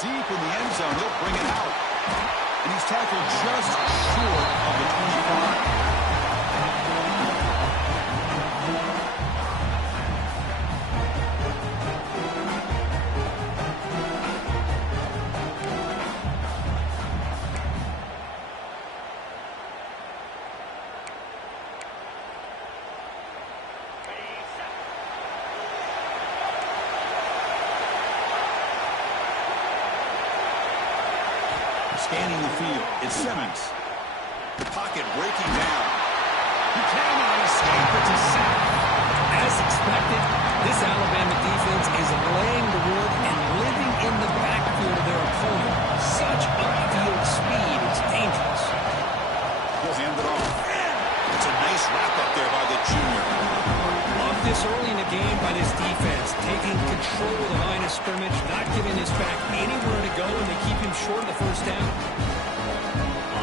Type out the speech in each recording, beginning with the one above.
deep in the end zone. He'll bring it out. And he's tackled just short of the 25. Scanning the field, it's Simmons. The pocket breaking down. He cannot escape. It's a sack. As expected, this Alabama defense is laying the wood and living in the backfield of their opponent. Such upfield speed, it's dangerous. He'll hand it off. It's a nice wrap up there by the junior. Love this early in the game by this defense, taking control of the line of scrimmage, not giving this back anywhere to go, and they keep him short of the first down.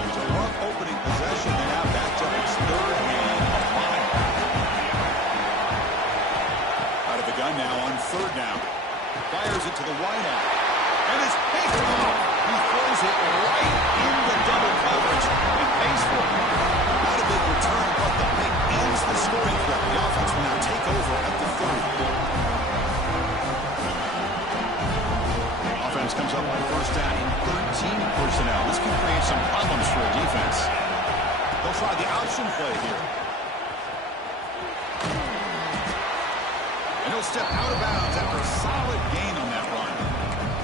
It's a rough opening possession. They're now backed up. It's 3rd and 5. Out of the gun now on 3rd down. Fires it to the wideout. And it's picked off. He throws it right into double coverage and pays for it. Not a big return, but the pick ends the scoring threat. The offense will now take over at the 30. Offense comes up on 1st down in 13 personnel. This can create some problems for a defense. They'll try the option play here. And he'll step out of bounds after a solid gain on that run.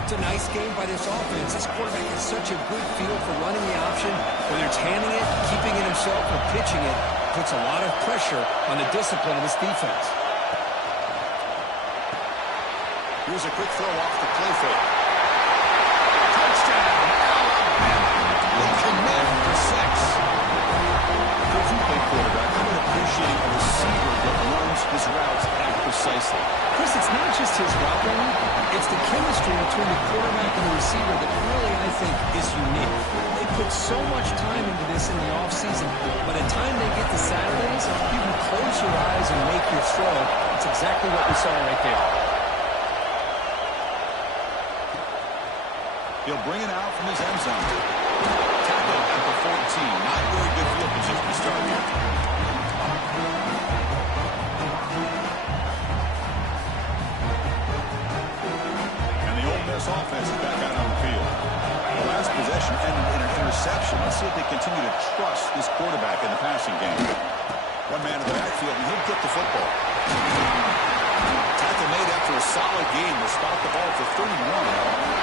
It's a nice game by this offense. This quarterback has such a good feel for running the option, whether it's handing it, keeping it himself, or pitching it. Puts a lot of pressure on the discipline of this defense. Here's a quick throw off the play fake. Touchdown, Alabama. They commit for 6. Coach, you play quarterback. I'm appreciating a receiver that runs his routes that precisely. Chris, it's not just his route running. It's the chemistry between the quarterback and the receiver that really, I think, is unique. They put so much time into this in the offseason. By the time they get to Saturdays, you can close your eyes and make your throw. It's exactly what we saw right there. He'll bring it out from his end zone. Tackle at the 14. Not very good field position to start here. And the Ole Miss offense is back out on the field. The last possession ended in an interception. Let's see if they continue to trust this quarterback in the passing game. One man in the backfield, and he'll get the football. Tackle made after a solid game. Will spot the ball for 31.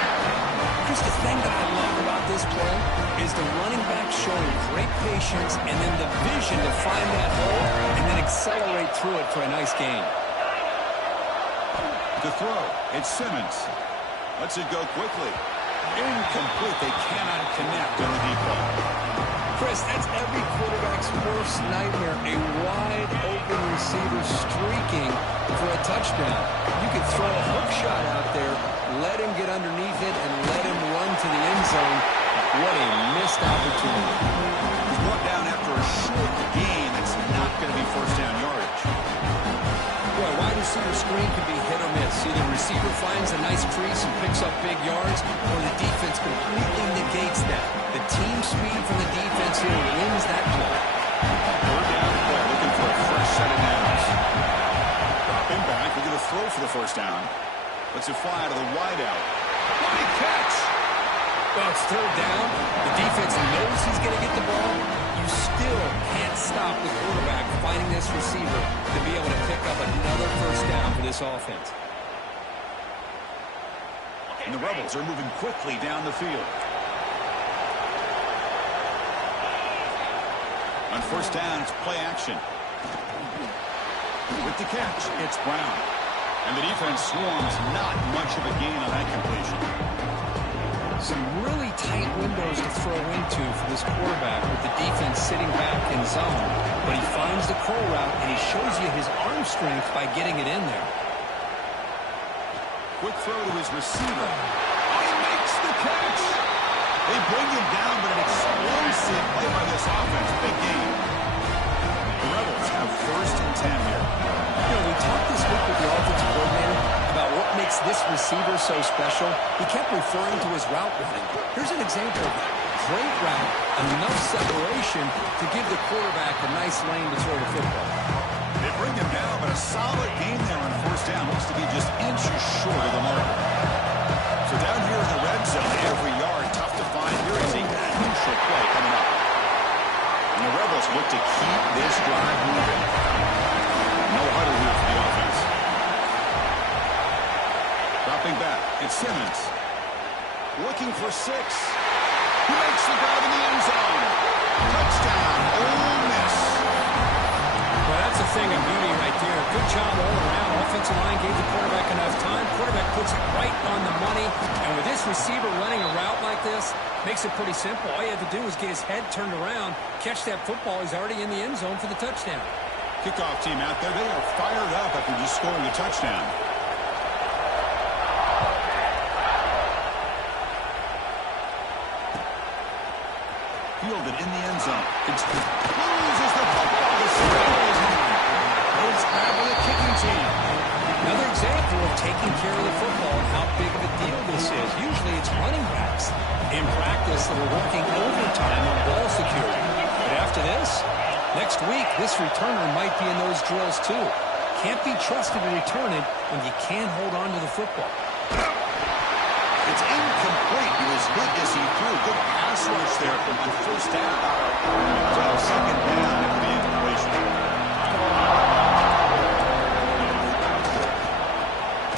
Just the thing that I love about this play is the running back showing great patience and then the vision to find that hole and then accelerate through it for a nice gain. To throw, it's Simmons. Lets it go quickly. Incomplete. They cannot connect on the deep ball. Chris, that's every quarterback's worst nightmare. A wide open receiver streaking for a touchdown. You could throw a hook shot out there, let him get underneath it, and let him run to the end zone. What a missed opportunity. He's brought down after a short gain. That's not going to be first down yardage. Boy, wide receiver screen can be hit or miss. Either the receiver finds a nice crease and picks up big yards, or the defense completely negates that. The team speed from the defense here wins that play. 3rd down play, looking for a fresh set of downs. Dropping back, we're going to throw for the first down. Lets it fly out of the wideout. What a catch! Well, it's 3rd down. The defense knows he's going to get the ball. You still can't stop the quarterback finding this receiver to be able to pick up another first down for this offense. And the Rebels are moving quickly down the field. On 1st down, it's play action. With the catch, it's Brown. And the defense swarms, not much of a gain on that completion. Some really tight windows to throw into for this quarterback with the defense sitting back in zone. But he finds the curl route, and he shows you his arm strength by getting it in there. Quick throw to his receiver. Oh, he makes the catch. They bring him down, but an explosive play by this offense. Big game. The Rebels have 1st and 10 here. You know, we talked this week with the offensive coordinator about what makes makes this receiver so special? He kept referring to his route running. Here's an example of that. Great route, enough separation to give the quarterback a nice lane to throw the football. They bring him down, but a solid gain there on first down. Looks to be just inches short of the marker. So down here in the red zone, every yard tough to find. Here is a crucial play coming up. And the Rebels look to keep this drive moving. No huddle here for the offense. Dropping back, it's Simmons. Looking for 6. He makes the grab in the end zone. Touchdown, Ole Miss. Well, that's a thing of beauty right there. Good job all around. Offensive line gave the quarterback enough time. Quarterback puts it right on the money. And with this receiver running a route like this, makes it pretty simple. All you have to do is get his head turned around, catch that football. He's already in the end zone for the touchdown. Kickoff team out there. They are fired up after just scoring a touchdown. Fielded in the end zone. Loses the football. The Seattle is on. It's grabbed by the kicking team. Another example of taking care of the football and how big of a deal this is. Usually it's running backs in practice that are working overtime on ball security. But after this, next week, this returner might be in those drills too. Can't be trusted to return it when you can't hold on to the football. It's incomplete. He was good as he threw. Good pass rush there on first down. So second down after the incompletion.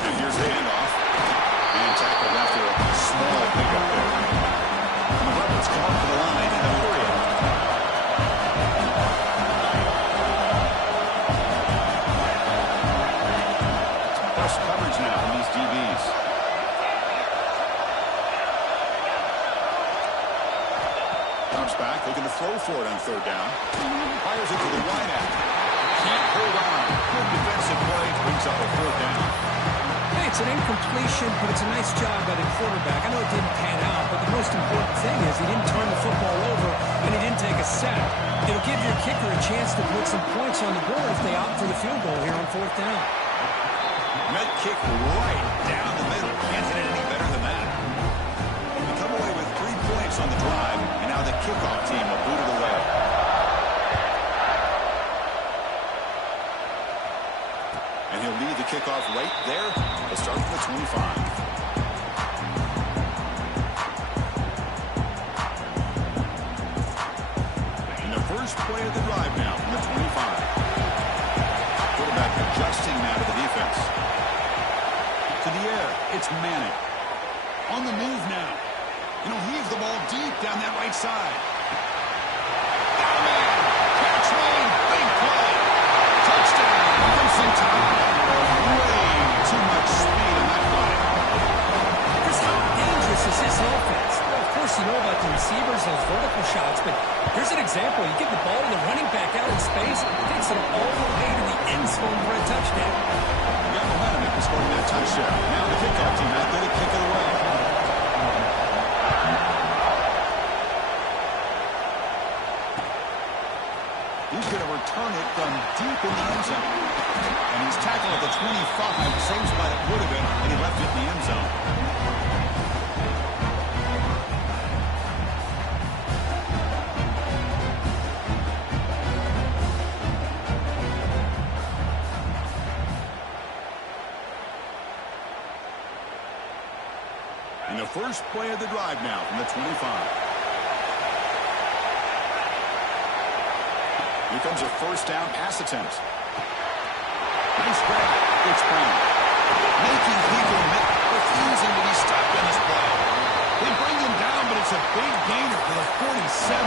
And here's the handoff. And tackled after a small pickup there. And the Rebels come up to the line in a hurry. Plus coverage now from these DBs. Comes back, looking to throw for it on third down. Fires it to the wideout. Can't hold on. Good defensive play. Brings up a fourth down. Hey, it's an incompletion, but it's a nice job by the quarterback. I know it didn't pan out, but the most important thing is he didn't turn the football over and he didn't take a sack. It'll give your kicker a chance to put some points on the board if they opt for the field goal here on fourth down. Met kick right down the middle. Can't hit it any better than that. We come away with 3 points on the drive, and now the kickoff team will boot it away. And he'll lead the kickoff right there to start from the 25. And the first play of the drive now from the 25. Quarterback adjusting now to the defense. To the air, it's Manning. On the move now. And he'll heave the ball deep down that right side. Got a man. Catch made. Big play. Touchdown. Just in time. Way too much speed on that play. Chris, how dangerous is this offense? Well, of course, you know about the receivers, those vertical shots, but here's an example. You give the ball to the running back out in space, it takes it all the way to the end zone for a touchdown. You got momentum after scoring that touchdown. Now the kickoff team out there to kick it away. He's going to return it from deep in the end zone. And he's tackled at the 25, same spot it would have been, and he left it in the end zone. And the first play of the drive now from the 25. Here comes a first down pass attempt. Nice grab. It's Brown. Making people refusing to be stopped on this play. They bring him down, but it's a big gainer for the 47.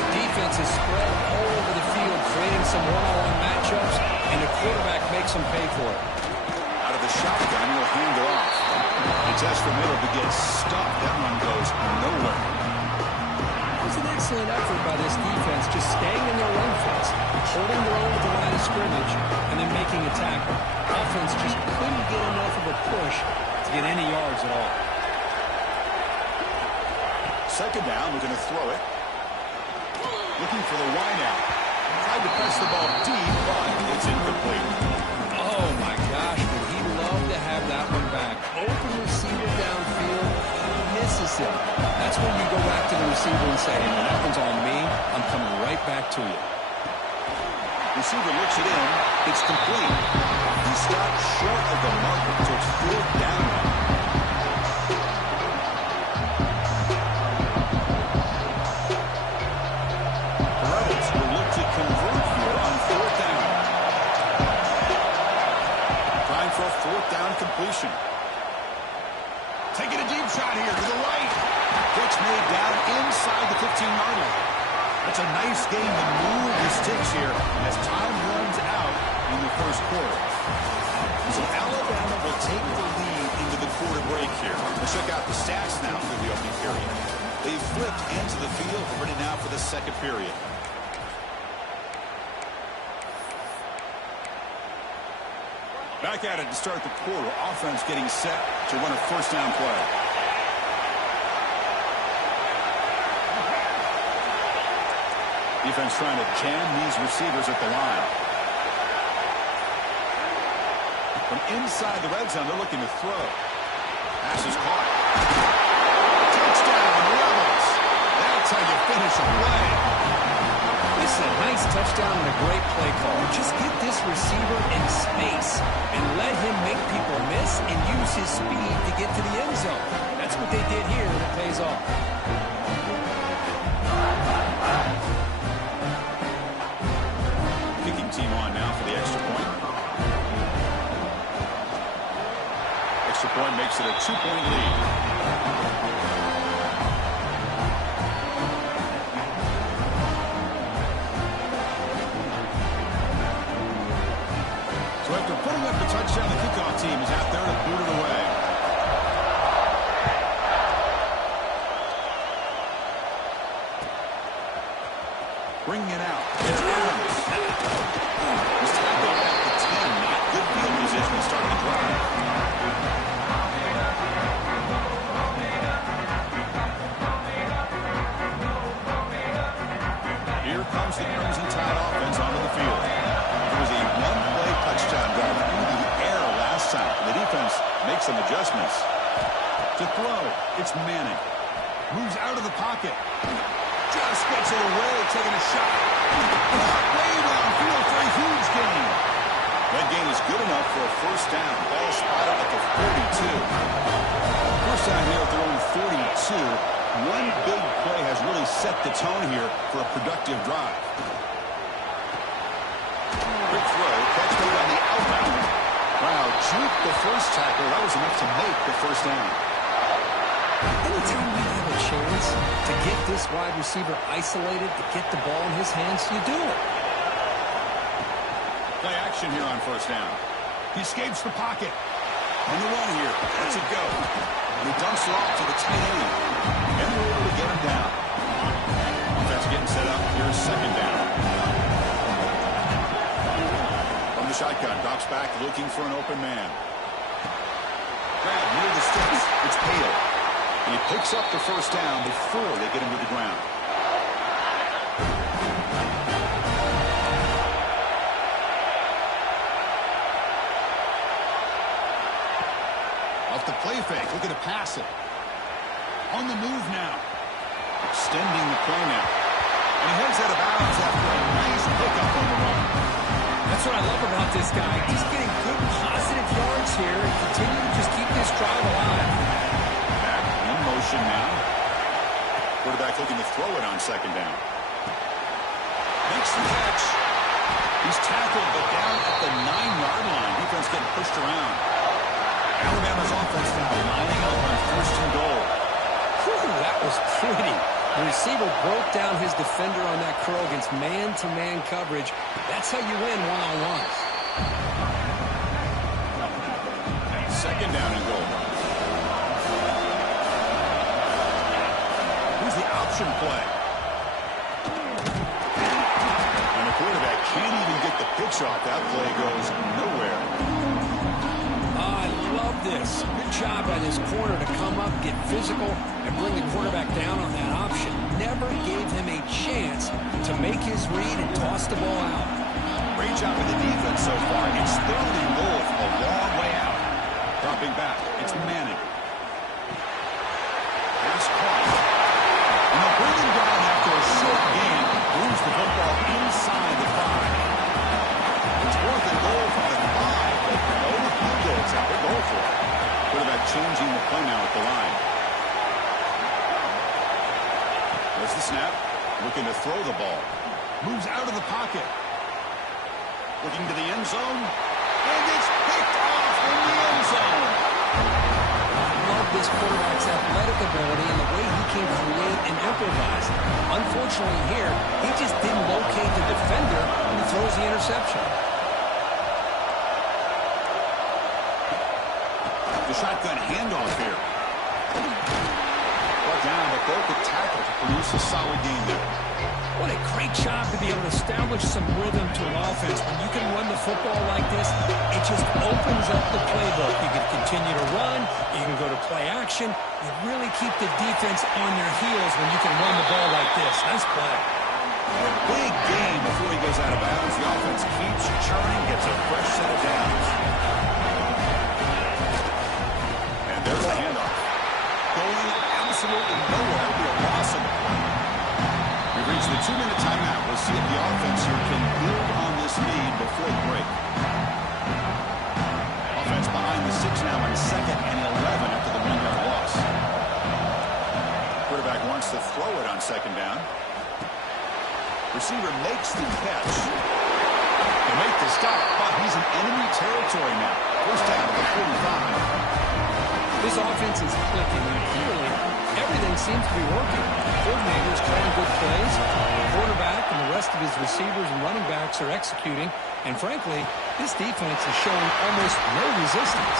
The defense is spread all over the field, creating some one-on-one matchups, and the quarterback makes them pay for it. Out of the shotgun, he'll hand it off. He tests the middle to get stuck. That one goes nowhere. It was an excellent effort by this defense, just staying in their run fence, holding their own at the line of scrimmage, and then making a tackle. Offense just couldn't get enough of a push to get any yards at all. Second down, we're going to throw it. Looking for the wideout. Tried to press the ball deep, but it's incomplete. Oh, my gosh, but he aggressive. That's when you go back to the receiver and say, hey, when that one's on me, I'm coming right back to you. Receiver looks it in. It's complete. He stopped short of the marker, so it's 4th down. The Rebels will look to convert here on 4th down. Trying for a 4th down completion. Taking a deep shot here to the right. Catch made down inside the 15-yard line. That's a nice game to move the sticks here as time runs out in the first quarter. So Alabama will take the lead into the quarter break here. Let's check out the stats now for the opening period. They've flipped into the field, ready now for the second period. Back at it to start the quarter. Offense getting set to run a first down play. Defense trying to jam these receivers at the line. From inside the red zone, they're looking to throw. Pass is caught. Touchdown, Rebels. That's how you finish a play. This is a nice touchdown and a great play call. Just get this receiver in space and let him make people miss and use his speed to get to the end zone. That's what they did here, and it pays off. Kicking team on now for the extra point. Extra point makes it a 2-point lead. After putting up the touchdown, the kickoff team is out there to boot it away. Bringing it out. It's Adams. He's tackled at the 10. Not good field position to start the drive. Here comes the Crimson Tide offense onto the field. It was a one-play touchdown drive through the air last time. The defense makes some adjustments. To throw, it's Manning. Moves out of the pocket. Just gets it away, taking a shot. Way downfield for a huge gain. That gain is good enough for a first down. Ball spotted at the 42. First down here at their own 42. One big play has really set the tone here for a productive drive. Quick throw, catch made on the outbound. Wow, juked the first tackle. That was enough to make the first down. Anytime you have a chance to get this wide receiver isolated, to get the ball in his hands, you do it. Play action here on first down. He escapes the pocket. On the run here. Lets it go. And he dumps it off to the tight end. And they're able to get him down. Offense getting set up. Here's second down. From the shotgun. Drops back looking for an open man. Grab near the sticks. It's Pale. And he picks up the first down before they get him to the ground. Off the play fake, looking to pass it. On the move now. Extending the play now. And he heads out of bounds after a nice pickup on the run. That's what I love about this guy. Just getting good positive yards here and continue to just keep this drive alive. Motion now. Quarterback looking to throw it on second down. Makes the catch. He's tackled, but down at the 9-yard line. Defense getting pushed around. Alabama's offense now lining up on first and goal. Whew, that was pretty. The receiver broke down his defender on that curl against man-to-man coverage. That's how you win one-on-ones. Second down and goal. The option play. And the quarterback can't even get the pitch off. That play goes nowhere. I love this. Good job by this corner to come up, get physical, and bring the quarterback down on that option. Never gave him a chance to make his read and toss the ball out. Great job of the defense so far. It's third and goal from a long way out. Dropping back. It's Manning. Pass throw the ball. Moves out of the pocket. Looking to the end zone. And it's picked off in the end zone. I love this quarterback's athletic ability and the way he can create and improvise. Unfortunately here, he just didn't locate the defender when he throws the interception. The shotgun handoff here. Brought down, but broke the tackle to produce a solid game there. What a great job to be able to establish some rhythm to an offense. When you can run the football like this, it just opens up the playbook. You can continue to run. You can go to play action. You really keep the defense on their heels when you can run the ball like this. Nice play. A big game before he goes out of bounds. The offense keeps churning, gets a fresh set of downs. And there's the handoff. Going absolutely nowhere. That'll be a loss of the play. We've reached the 2-minute timeout. We'll see if the offense here can build on this lead before the break. Offense behind the 6 now on 2nd and 11 after the 1-yard loss. Quarterback wants to throw it on 2nd down. Receiver makes the catch. They make the stop, but he's in enemy territory now. First down at the 45. This offense is clicking, and clearly everything seems to be working. The coordinator is calling good plays. The quarterback and the rest of his receivers and running backs are executing. And frankly, this defense is showing almost no resistance.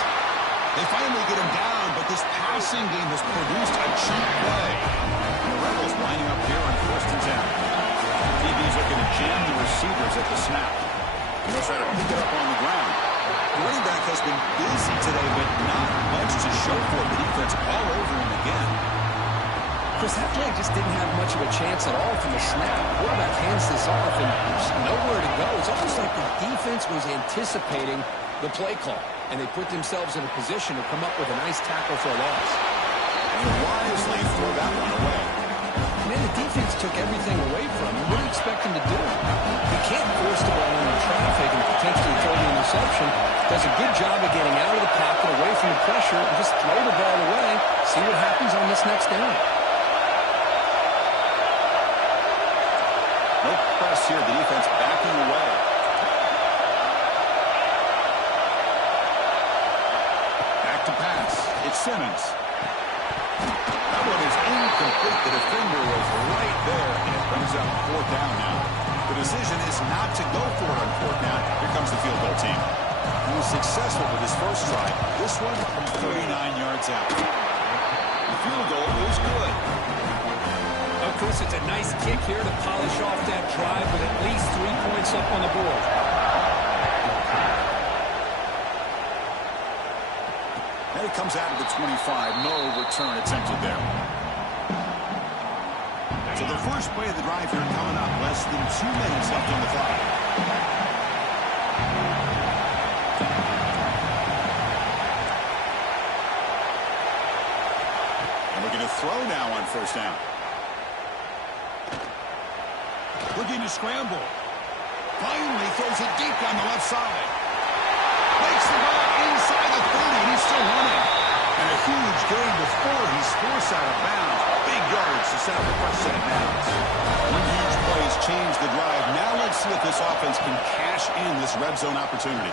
They finally get him down, but this passing game has produced a cheap play. And the Rebels lining up here on 1st and 10. DB's looking to jam the receivers at the snap. And they'll try to pick it up on the ground. The running back has been busy today, but not much to show for it. The defense all over him again. Chris, that play just didn't have much of a chance at all from the snap. The quarterback hands this off, and there's nowhere to go. It's almost like the defense was anticipating the play call, and they put themselves in a position to come up with a nice tackle for a loss. And they wisely throw that one away. Man, the defense took everything away from him. What do you expect him to do? He can't force the ball into traffic and potentially throw the interception. Does a good job of getting out of the pocket, away from the pressure, and just throw the ball away. See what happens on this next down. No press here. The defense backing away. Back to pass. It's Simmons. That one is incomplete. The defender was right there, and it brings up 4th down now. The decision is not to go for it on 4th down. Here comes the field goal team. He was successful with his first try. This one from 39 yards out. The field goal is good. Of course, it's a nice kick here to polish off that drive with at least 3 points up on the board. And it comes out of the 25. No return attempted there. So the first play of the drive here coming up. Less than 2 minutes left on the clock. And we're going to throw now on 1st down. Looking to scramble. Finally throws it deep down the left side. Makes the ball inside the 30, and he's still running. And a huge gain before he's forced out of bounds. Big yards to set up the first set of downs. One huge play has changed the drive. Now let's see if this offense can cash in this red zone opportunity.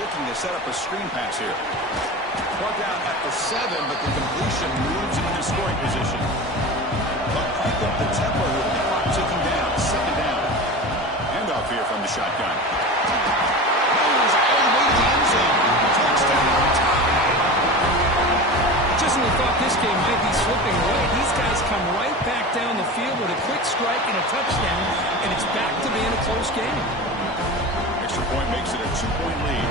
Looking to set up a screen pass here. Brought down at the 7, but the completion moves into scoring position. But crank up the tempo with the clock ticking down. 2nd down. Handoff here from the shotgun. Goes all the way to the end zone. Touchdown, tie. Just when we thought this game might be slipping away, these guys come right back down the field with a quick strike and a touchdown, and it's back to being a close game. Extra point makes it a 2-point lead.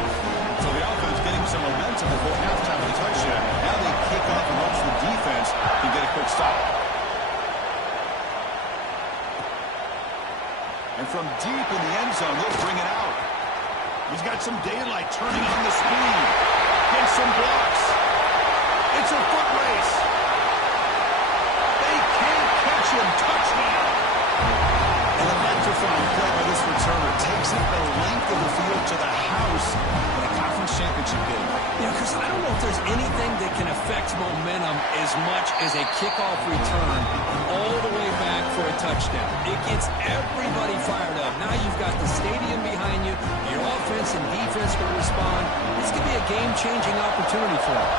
So the offense getting some momentum before halftime with a touchdown. Now they kick off and hopes the defense can get a quick stop. And from deep in the end zone, they'll bring it out. He's got some daylight turning on the speed. Gets some blocks. It's a foot race. They can't catch him. Touchdown. An electrifying play by this returner. Takes it the length of the field to the house. And a conference championship game. Yeah, because I don't know if there's anything that can affect momentum as much as a kickoff return all the way back for a touchdown. It gets everybody fired up. Now you've got the stadium behind you. Your offense and defense will respond. This could be a game-changing opportunity for them.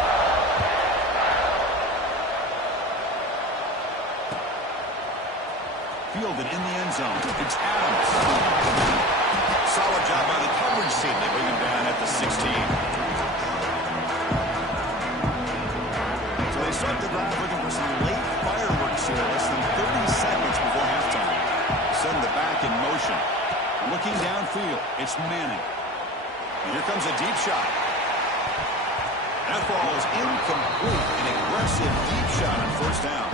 Fielded in the end zone. It's Adams. Solid job by the coverage team. They bring him down at the 16. So they start the drive looking for some late fireworks here. Less than 30 seconds before halftime. Send the back in motion. Looking downfield. It's Manning. And here comes a deep shot. That ball is incomplete. An aggressive deep shot on first down.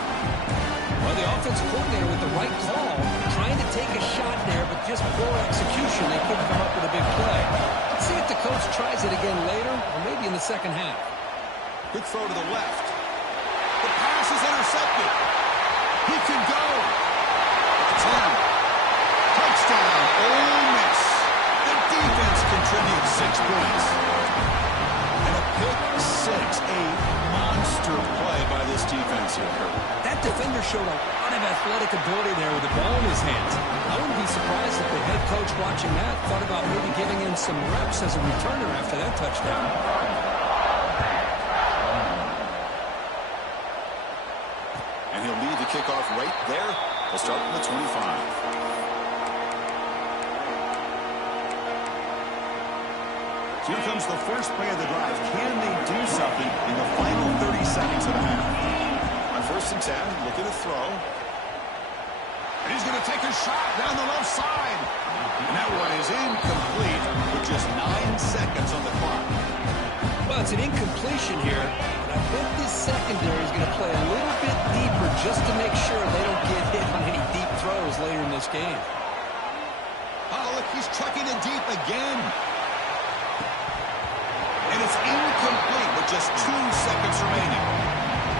Well, the offensive coordinator with the right call, trying to take a shot there, but just poor execution. They couldn't come up with a big play. Let's see if the coach tries it again later, or maybe in the second half. Quick throw to the left. The pass is intercepted. He can go. 10. Touchdown, Ole Miss. The defense contributes 6 points. And a pick six, a monster play by this defense here, Kurt. That defender showed a lot of athletic ability there with the ball in his hands. I wouldn't be surprised if the head coach watching that thought about maybe giving him some reps as a returner after that touchdown. And he'll lead the kickoff right there. They'll start from the 25. So here comes the first play of the drive. Can they do something in the final 30 seconds of the half? On 1st and 10, looking to throw. And he's going to take a shot down the left side. And that one is incomplete with just 9 seconds on the clock. Well, it's an incompletion here. But I bet this secondary is going to play a little bit deeper just to make sure they don't get hit on any deep throws later in this game. Oh, look, he's trucking it deep again. And it's incomplete with just 2 seconds remaining.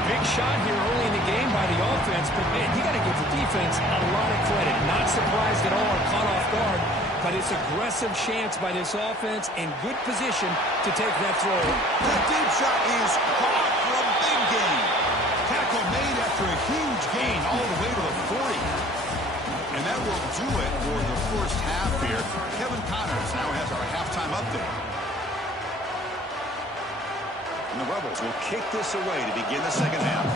Big shot here early in the game by the offense, but man, you got to give the defense a lot of credit. Not surprised at all, caught off guard, but it's aggressive chance by this offense in good position to take that throw. That deep shot is caught for a big gain. Tackle made after a huge gain all the way to the 40. And that will do it for the first half here. Kevin Connors now has our halftime update. And the Rebels will kick this away to begin the second half.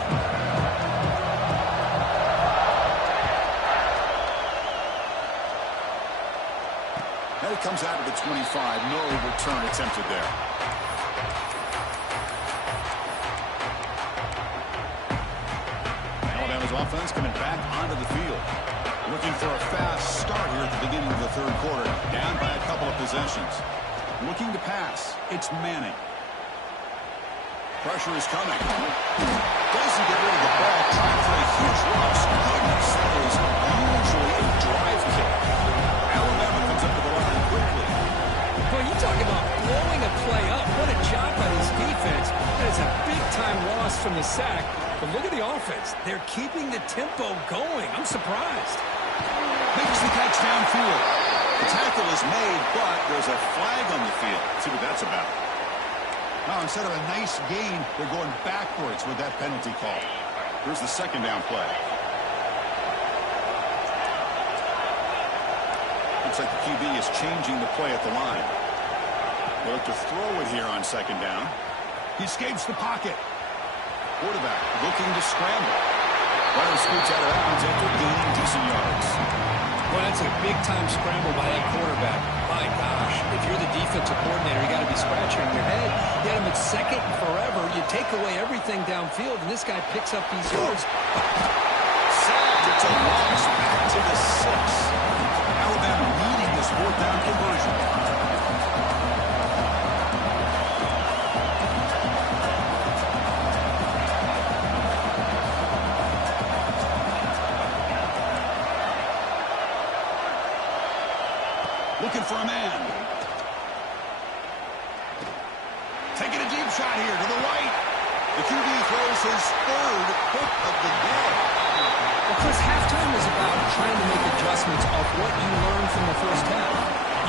And it comes out of the 25. No return attempted there. Alabama's offense coming back onto the field. Looking for a fast start here at the beginning of the third quarter. Down by a couple of possessions. Looking to pass. It's Manning. Pressure is coming. Doesn't get rid of the ball. Trying for a huge loss. Goodness, that is usually a drive kick. Alabama comes up with the line quickly. Boy, you talk about blowing a play up. What a job by this defense. That is a big-time loss from the sack. But look at the offense. They're keeping the tempo going. I'm surprised. Makes the catch downfield. The tackle is made, but there's a flag on the field. Let's see what that's about. Now, instead of a nice gain, they're going backwards with that penalty call. Here's the second down play. Looks like the QB is changing the play at the line. They look to throw it here on second down. He escapes the pocket. Quarterback looking to scramble. Runner scoots out of bounds after gaining decent yards. Well, that's a big-time scramble by that quarterback. My gosh, if you're the defensive coordinator, you got to be scratching your head. You had him at second forever. You take away everything downfield, and this guy picks up these yards. Sacked. It's a loss back to the 6. Alabama needing this 4th down conversion. Looking for a man. Taking a deep shot here to the right. The QB throws his 3rd pick of the day. Well, Chris, halftime is about trying to make adjustments of what you learned from the first half.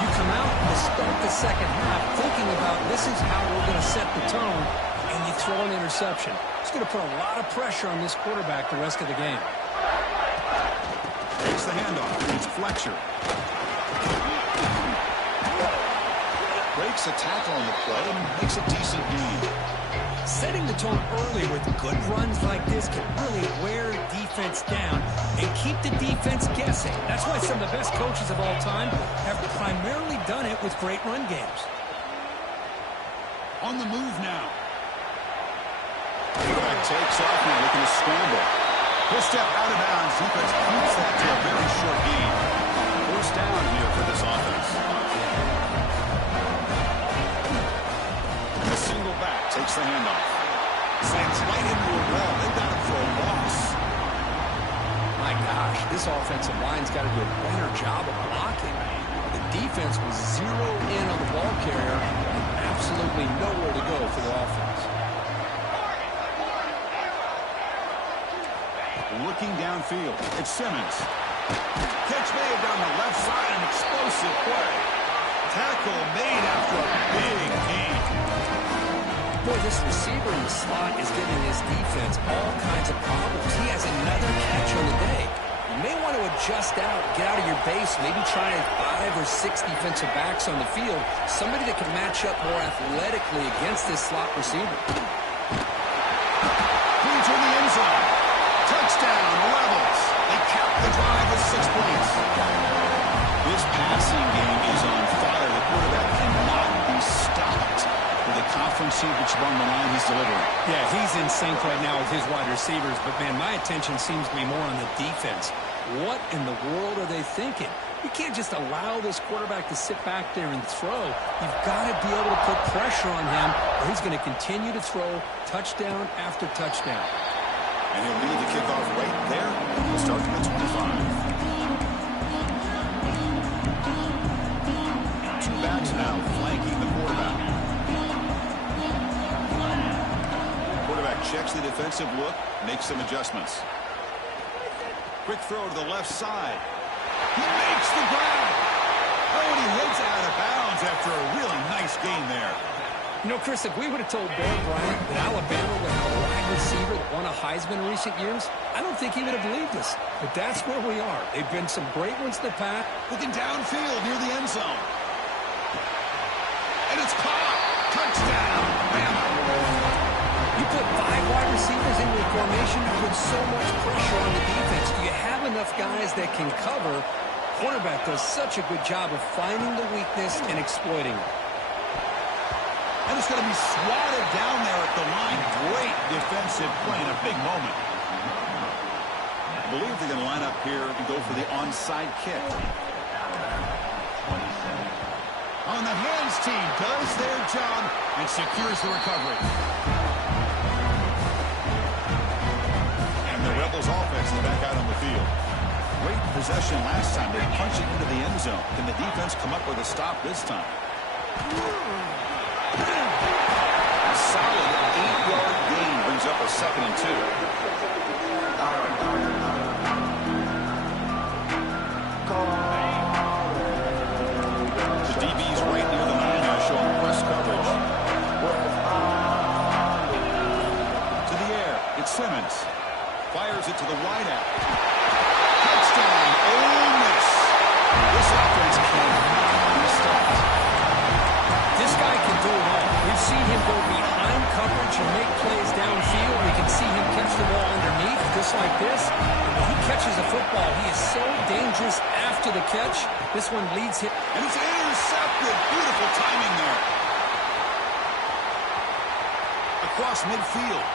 You come out to start the second half thinking about this is how we're going to set the tone, and you throw an interception. It's going to put a lot of pressure on this quarterback the rest of the game. Takes the handoff. It's Fletcher. Breaks a tackle on the play and makes a decent gain. Setting the tone early with good runs like this can really wear defense down and keep the defense guessing. That's why some of the best coaches of all time have primarily done it with great run games. On the move now. Quarterback takes off now, looking to scramble. He'll step out of bounds. Defense keeps that to a very short gain. First down here for this offense. And the single back takes the handoff. Slants right into a wall. They got him for a loss. My gosh, this offensive line's got to do a better job of blocking. The defense was zeroed in on the ball carrier and absolutely nowhere to go for the offense. Looking downfield, it's Simmons. Catch made down the left side, an explosive play. Tackle made after a big gain. Boy, this receiver in the slot is giving his defense all kinds of problems. He has another catch on the day. You may want to adjust out, get out of your base, maybe try 5 or 6 defensive backs on the field, somebody that can match up more athletically against this slot receiver. Into the end zone. Touchdown, Rebels. They cap the drive with 6 points. This passing game is on fire. The quarterback cannot be stopped with the conference championship on the line he's delivering. Yeah, he's in sync right now with his wide receivers, but, man, my attention seems to be more on the defense. What in the world are they thinking? You can't just allow this quarterback to sit back there and throw. You've got to be able to put pressure on him, or he's going to continue to throw touchdown after touchdown. And he'll lead the kickoff right there. We'll start from the 25. 2 backs now flanking the quarterback. Quarterback checks the defensive look, makes some adjustments. Quick throw to the left side. He makes the grab. Oh, and he heads out of bounds after a really nice gain there. You know, Chris, if we would have told Bear Bryant that Alabama would have a wide receiver that won a Heisman in recent years, I don't think he would have believed us. But that's where we are. They've been some great ones in the past. Looking downfield near the end zone. And it's caught. Touchdown, Bama. You put 5 wide receivers into a formation, you put so much pressure on the defense. Do you have enough guys that can cover? Quarterback does such a good job of finding the weakness and exploiting it. And it's going to be swatted down there at the line. Great defensive play in a big moment. I believe they're going to line up here and go for the onside kick. On the hands team does their job and secures the recovery. And the Rebels offense is back out on the field. Great possession last time. They punched it into the end zone. Can the defense come up with a stop this time? A solid 8-yard gain brings up a 2nd and 2. The DB's right near the line now, showing press coverage. To the air, it's Simmons. Fires it to the wideout. Touchdown, Ole Miss. This offense cannot be stopped. This guy can do it all. We've seen him go behind coverage and make plays downfield. We can see him catch the ball underneath, just like this. And when he catches a football, he is so dangerous after the catch. This one leads him. And it's intercepted. Beautiful timing there. Across midfield.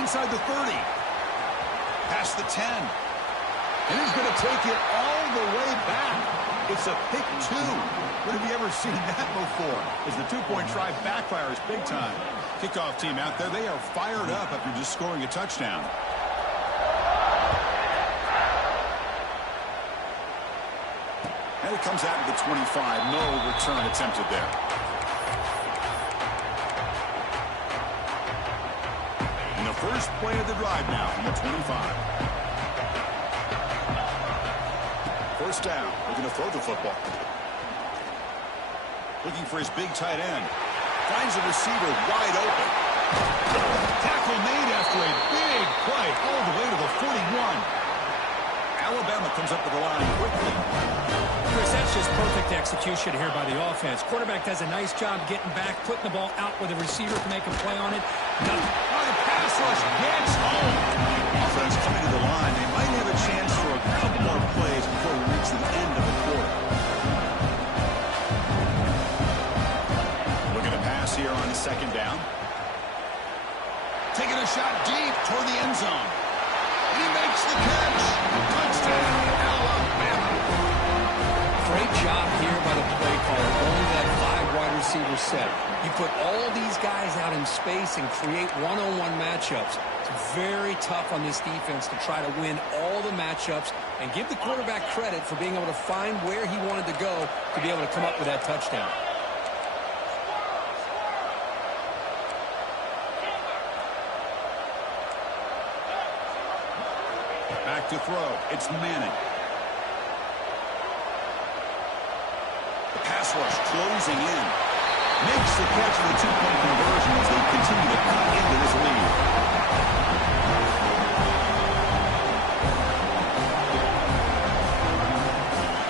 Inside the 30. Past the 10. And he's going to take it all the way back. It's a pick 2. When have you ever seen that before? As the 2-point try backfires big time. Kickoff team out there, they are fired up after just scoring a touchdown. And it comes out to the 25. No return attempted there. And the first play of the drive now from the 25. First down, looking to throw the football. Looking for his big tight end. Finds the receiver wide open. Tackle made after a big play all the way to the 41. Alabama comes up to the line quickly. Chris, that's just perfect execution here by the offense. Quarterback does a nice job getting back, putting the ball out where the receiver can make a play on it. Nothing. Oh, the pass rush gets home. Offense coming to the line. They might have a chance for a couple more plays before we reach the end of the quarter. Looking to pass here on second down. Taking a shot deep toward the end zone. And he makes the catch. Touchdown, Alabama. Great job here by the play caller, going to that 5 wide receiver set. You put all these guys out in space and create one-on-one matchups. It's very tough on this defense to try to win all the matchups and give the quarterback credit for being able to find where he wanted to go to be able to come up with that touchdown. Back to throw. It's Manning. The pass rush closing in. Makes the catch for the 2-point conversion as they continue to cut into this lead.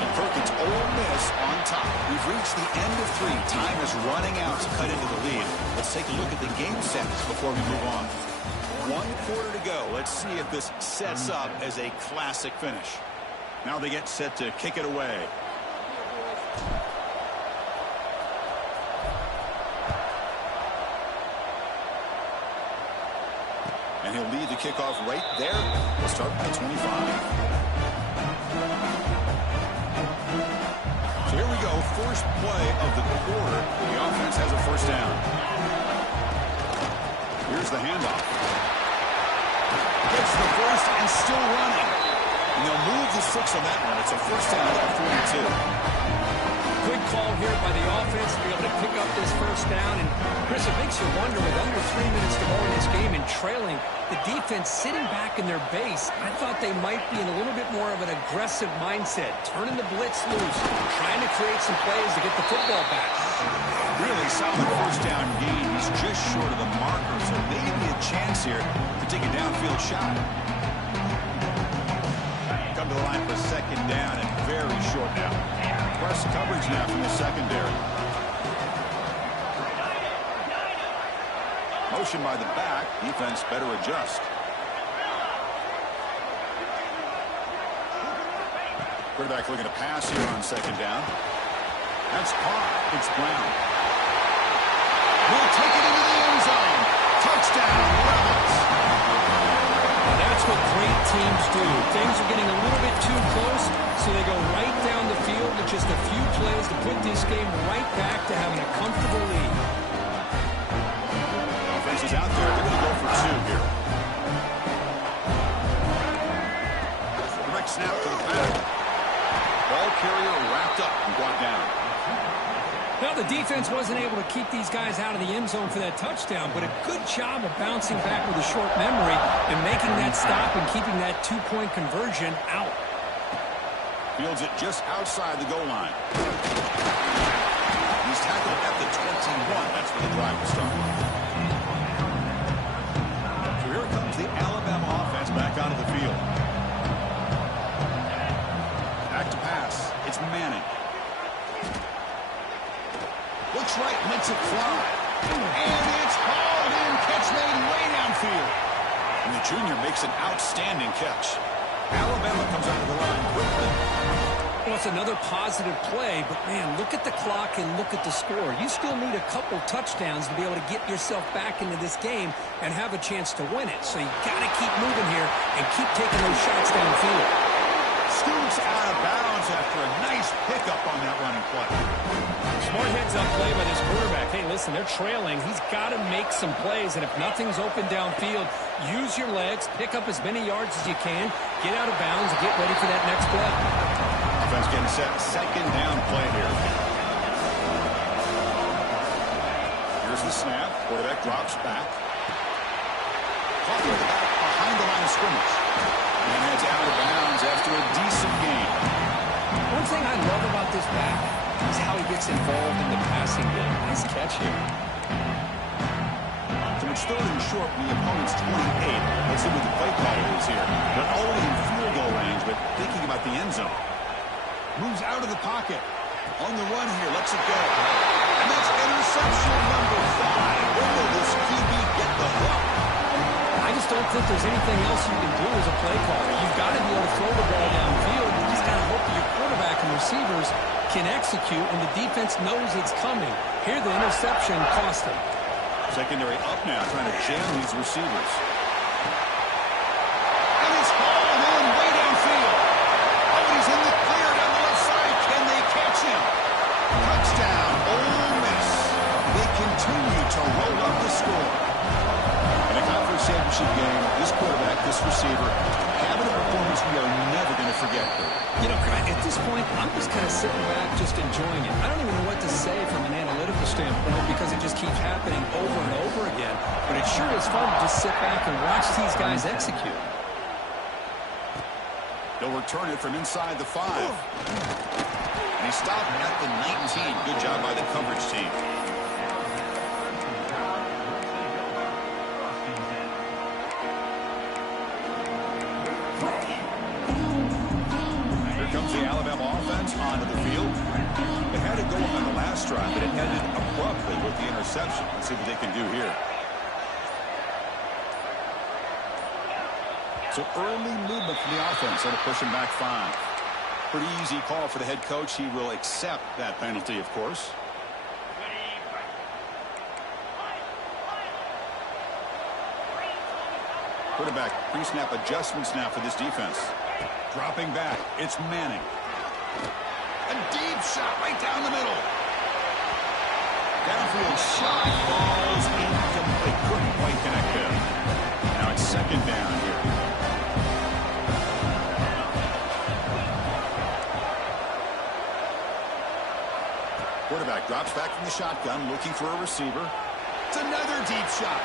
And Perkins, Ole Miss on top. We've reached the end of 3. Time is running out to cut into the lead. Let's take a look at the game sets before we move on. 1 quarter to go. Let's see if this sets up as a classic finish. Now they get set to kick it away. And he'll lead the kickoff right there. We'll start at 25. So here we go. First play of the quarter. The offense has a first down. Here's the handoff. Gets the first and still running. And they'll move the 6 on that one. It's a first down at the 42. Good call here by the offense to be able to pick up this first down. And, Chris, it makes you wonder, with under 3 minutes to go in this game and trailing, the defense sitting back in their base, I thought they might be in a little bit more of an aggressive mindset, turning the blitz loose, trying to create some plays to get the football back. Really solid first down gain. He's just short of the marker, so maybe a chance here to take a downfield shot. Come to the line for second down and very short now. Press coverage now from the secondary. Motion by the back. Defense better adjust. Quarterback looking to pass here on second down. That's caught. It's Brown. Will take it into the end zone. Touchdown, Rebels. That's what great teams do. Things are getting a little bit too close, so they go right down the field with just a few plays to put this game right back to having a comfortable lead. Offense is out there. They're going to go for 2 here. Direct snap to the back. Ball carrier wrapped up and brought down. Well, the defense wasn't able to keep these guys out of the end zone for that touchdown, but a good job of bouncing back with a short memory and making that stop and keeping that 2-point conversion out. Fields it just outside the goal line. He's tackled at the 21. That's where the drive will start. So here comes the Alabama offense back onto the field. Back to pass. It's Manning. Looks right, lets it fly. And it's hauled in. Catch made way downfield. And the junior makes an outstanding catch. Alabama comes out of the line quickly. Well, it's another positive play, but, man, look at the clock and look at the score. You still need a couple touchdowns to be able to get yourself back into this game and have a chance to win it. So you got to keep moving here and keep taking those shots downfield. Scoots out of bounds after a nice pickup on that running play. Smart heads-up play by this quarterback. Hey, listen, they're trailing. He's got to make some plays, and if nothing's open downfield, use your legs, pick up as many yards as you can, get out of bounds, and get ready for that next play. Offense getting set. Second down play here. Here's the snap. Quarterback drops back. Caught with the back behind the line of scrimmage. And heads out of bounds after a decent gain. One thing I love about this back is how he gets involved in the passing game. Nice catch here. So it's 3rd and short from the opponent's 28. Let's see what the play call is here. They're already in field goal range, but thinking about the end zone. Moves out of the pocket. On the run here, lets it go. And that's interception number 5. When will this QB get the hook? I just don't think there's anything else you can do as a play caller. You've got to be able to throw the ball downfield. You just got to hope that your quarterback and receivers can execute, and the defense knows it's coming. Here, the interception cost him. Secondary up now, trying to jam these receivers. And it's hauled in way downfield. Oh, and he's in the clear down the left side. Can they catch him? Touchdown, Ole Miss. They continue to roll up the score. In a conference championship game, this quarterback, this receiver, having a performance we are never going to forget. You know, at this point, I'm just kind of sitting back, just enjoying it. I don't even know what to say from an analytical standpoint because it just keeps happening over and over again. But it sure is fun to just sit back and watch these guys execute. They'll return it from inside the 5. And he stopped at the 19. Good job by the coverage team. Comes the Alabama offense onto the field. They had to go up on the last drive, but it ended abruptly with the interception. Let's see what they can do here. So early movement from the offense, sort of pushing back 5. Pretty easy call for the head coach. He will accept that penalty, of course. Quarterback pre-snap adjustments now for this defense. Dropping back, it's Manning. A deep shot right down the middle. Downfield shot falls incomplete. Couldn't quite connect there. Now it's 2nd down here. Quarterback drops back from the shotgun, looking for a receiver. It's another deep shot.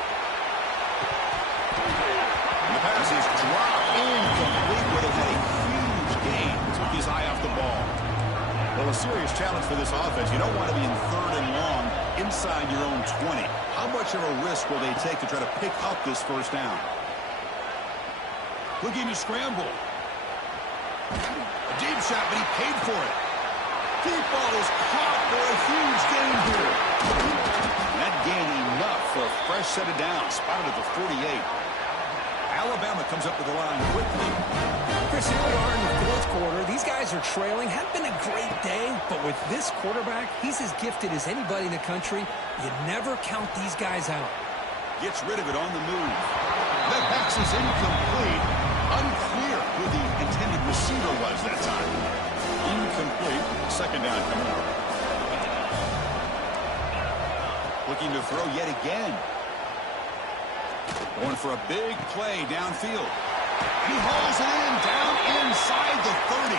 And the pass is dropped incomplete, where they had a huge gain. Took his eye off the ball. Well, a serious challenge for this offense. You don't want to be in 3rd and long inside your own 20. How much of a risk will they take to try to pick up this 1st down? Looking to scramble. A deep shot, but he paid for it. Deep ball is caught for a huge gain here. And that gain enough for a fresh set of downs. Spotted at the 48. Alabama comes up to the line quickly. Chris, here we are in the 4th quarter. These guys are trailing. Hadn't been a great day, but with this quarterback, he's as gifted as anybody in the country. You never count these guys out. Gets rid of it on the move. That pass is incomplete. Unclear who the intended receiver was that time. Incomplete. 2nd down coming up. Looking to throw yet again. Going for a big play downfield. He hauls it in down inside the 30.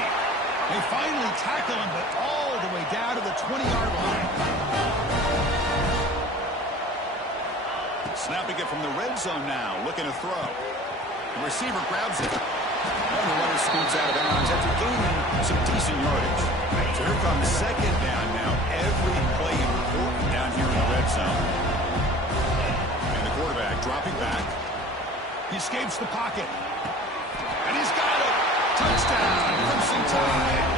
They finally tackle him, but all the way down to the 20-yard line. Snapping it from the red zone now, looking to throw. The receiver grabs it. And the runner scoots out of bounds after gaining some decent yardage. So here comes 2nd down now. Every play important down here in the red zone. And the quarterback dropping back. He escapes the pocket. And he's got it. Touchdown. Crimson Tide.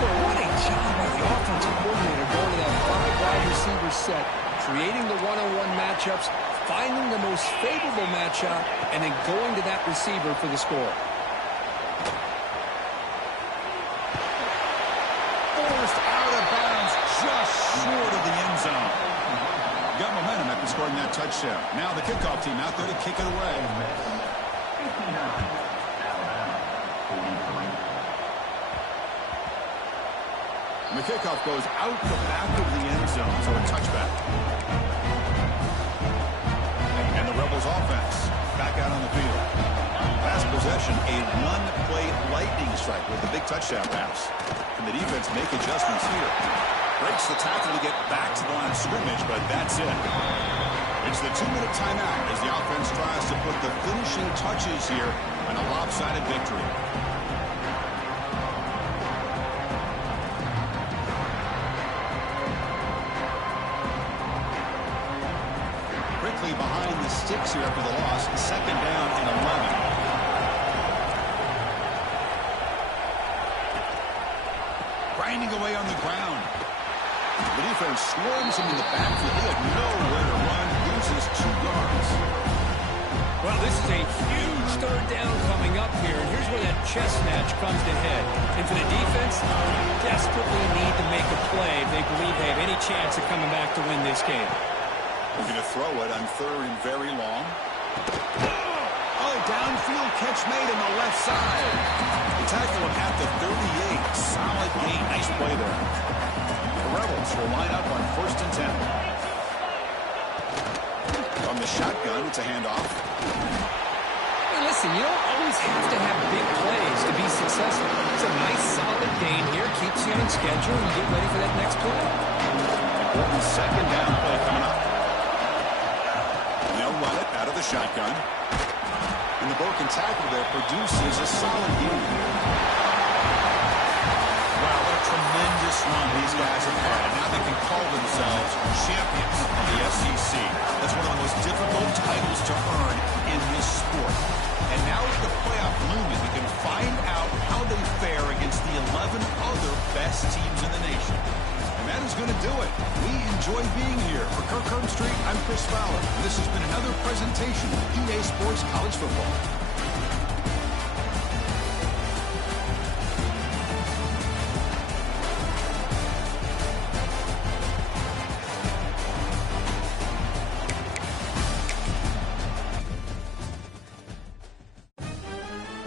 Well, what a job by the offensive coordinator going to that 5-wide receiver set, creating the one-on-one matchups, finding the most favorable matchup, and then going to that receiver for the score. Forced out of bounds just short of the end zone. Got momentum after scoring that touchdown. Now the kickoff team out there to kick it away. And the kickoff goes out the back of the end zone, so a touchback. And the Rebels offense back out on the field. Last possession, a one-play lightning strike with the big touchdown pass. Can the defense make adjustments here? Breaks the tackle to get back to the line of scrimmage, but that's it. It's the 2-minute timeout as the offense tries to put the finishing touches here on a lopsided victory. the sticks here after the loss. Second down and 11. Grinding away on the ground. The defense swarms him in the backfield. He had nowhere to run. Loses 2 yards. Well, this is a huge third down coming up here, and here's where that chess match comes to head. And for the defense, desperately need to make a play if they believe they have any chance of coming back to win this game. We're going to throw it on 3rd and very long. Oh, downfield catch made on the left side. Tackle him at the 38. Solid gain. Nice play there. The Rebels will line up on 1st and 10. From the shotgun, it's a handoff. Hey, listen, you don't always have to have big plays to be successful. It's a nice, solid gain here. Keeps you on schedule and get ready for that next play. Important second down play coming up. And they'll run it out of the shotgun. And the broken tackle there produces a solid gain. Wow, what a tremendous run these guys have had. And now they can call themselves champions of the SEC. That's one of the most difficult titles to earn in this sport. And now with the playoff looming, we can find out how they fare against the 11 other best teams in the nation. And that is going to do it. We enjoy being here. For Kirk Herbstreit, I'm Chris Fowler. And this has been another presentation of EA Sports College Football.